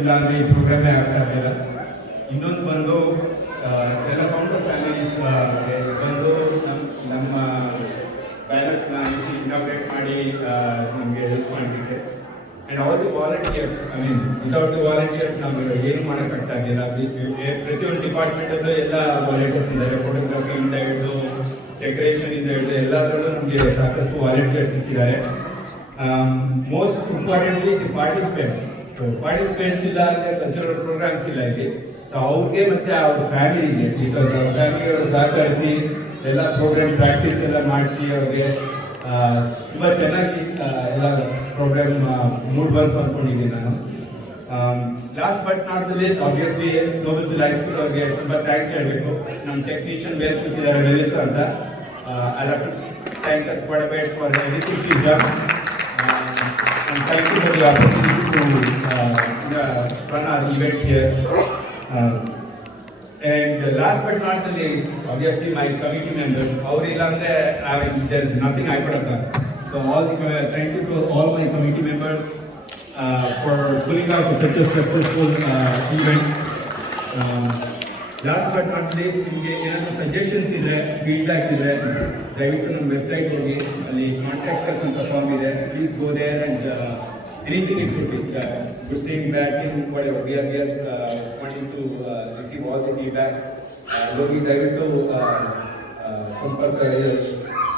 ಇಲ್ಲ ಅಂದರೆ ಈ ಪ್ರೋಗ್ರಾಮೇ ಆಗ್ತಾ ಇರಲಿಲ್ಲ. ಇನ್ನೊಂದು ಬಂದು ಎಲ್ಲ ಕೌಂಟರ್ ಫ್ಯಾಮಿಲೀಸ್ ಬಂದು ನಮ್ಮ ಬ್ಯಾನರ್ಸ್ನ ಇನಾಗ್ರೇಟ್ ಮಾಡಿ ನಮಗೆ ಹೆಲ್ಪ್ ಮಾಡಲಿಕ್ಕೆ and all the volunteers. Without the volunteers ನಾವು ಏನು ಮಾಡೋಕ್ಕಾಗ್ತಾಯಿಲ್ಲ. ಪ್ರತಿಯೊಂದು ಡಿಪಾರ್ಟ್ಮೆಂಟಲ್ಲೂ ಎಲ್ಲ ವಾಲಂಟಿಯರ್ಸ್ ಇದ್ದಾರೆ. ಫೋಟೋಗ್ರಫಿಯಿಂದ ಹಿಡಿದು ಡೆಕೋರೇಷನಿಂದ ಹಿಡಿದು ಎಲ್ಲದರಲ್ಲೂ ನಮಗೆ ಸಾಕಷ್ಟು ವಾಲಂಟಿಯರ್ಸ್ ಸಿಕ್ಕಿದ್ದಾರೆ. Most importantly the participants. So participants ಇಲ್ಲ ಅಂದರೆ ಕಲ್ಚರಲ್ ಪ್ರೋಗ್ರಾಮ್ಸ್ ಇಲ್ಲ ಇಲ್ಲಿ. ಸೊ ಅವ್ರಿಗೆ ಮತ್ತು ಅವ್ರ ಫ್ಯಾಮಿಲಿಗೆ, ಬಿಕಾಸ್ ಅವ್ರ ಫ್ಯಾಮಿಲಿಯವರು ಸಹಕರಿಸಿ ಎಲ್ಲ ಪ್ರೋಗ್ರಾಮ್ ಪ್ರಾಕ್ಟೀಸ್ ಎಲ್ಲ ಮಾಡಿಸಿ ಅವ್ರಿಗೆ ತುಂಬ ಚೆನ್ನಾಗಿ ಎಲ್ಲ ಪ್ರೋಗ್ರಾಮ್ ಮೂಡ್ ಬಂತು ಅಂದ್ಕೊಂಡಿದ್ದೀನಿ ನಾನು. Last but not the least obviously global high school ಅವ್ರಿಗೆ ತುಂಬ ಥ್ಯಾಂಕ್ಸ್ ಹೇಳಬೇಕು. ನಮ್ಮ ಟೆಕ್ನಿಷಿಯನ್ ಬೇರೆ ಕೂತಿದ್ದಾರೆ ಮೆಲಿಸಾ ಅಂತ. I have to thank her quite a bit for everything she's done. And thank you for the opportunity to run our event here. And last but not the least, obviously my committee members. There's nothing I could have done. So thank you to all my committee members for pulling off such a successful event. Last but not least, ನಿಮಗೆ ಏನಾದರೂ suggestions ಇದೆ, feedback ಇದ್ದರೆ ದಯವಿಟ್ಟು ನಮ್ಮ website ಹೋಗಿ, ಅಲ್ಲಿ contact us ಅಂತ form ಇದೆ. Please go there and anything it could be good thing, bad thing, whatever. We are wanting to receive all the feedback. ಹೋಗಿ ದಯವಿಟ್ಟು ಸಂಪರ್ಕ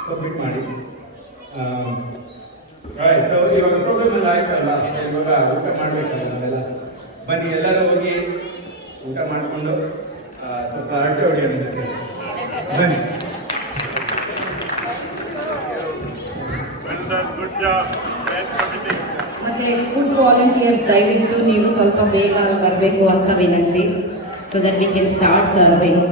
ಸಬ್ಮಿಟ್ ಮಾಡಿ. ರೈಟ್. ಸೊ ಇವಾಗ ಪ್ರೋಗ್ರಾಮ್ ಎಲ್ಲ ಆಯ್ತಲ್ಲ, ಇವಾಗ ಊಟ ಮಾಡಬೇಕಲ್ಲ ನಾವೆಲ್ಲ. ಬನ್ನಿ ಎಲ್ಲರೂ ಹೋಗಿ ಊಟ ಮಾಡಿಕೊಂಡು ಸ್ವಲ್ಪ ಹರಟೆ ಹೊಡೆಯೋಣ. ಬನ್ನಿ. ಮತ್ತೆ ಫುಡ್ ವಾಲಂಟಿಯರ್ಸ್ ದಯವಿಟ್ಟು ನೀವು ಸ್ವಲ್ಪ ಬೇಗ ಬರಬೇಕು ಅಂತ ವಿನಂತಿ, so that we can start serving.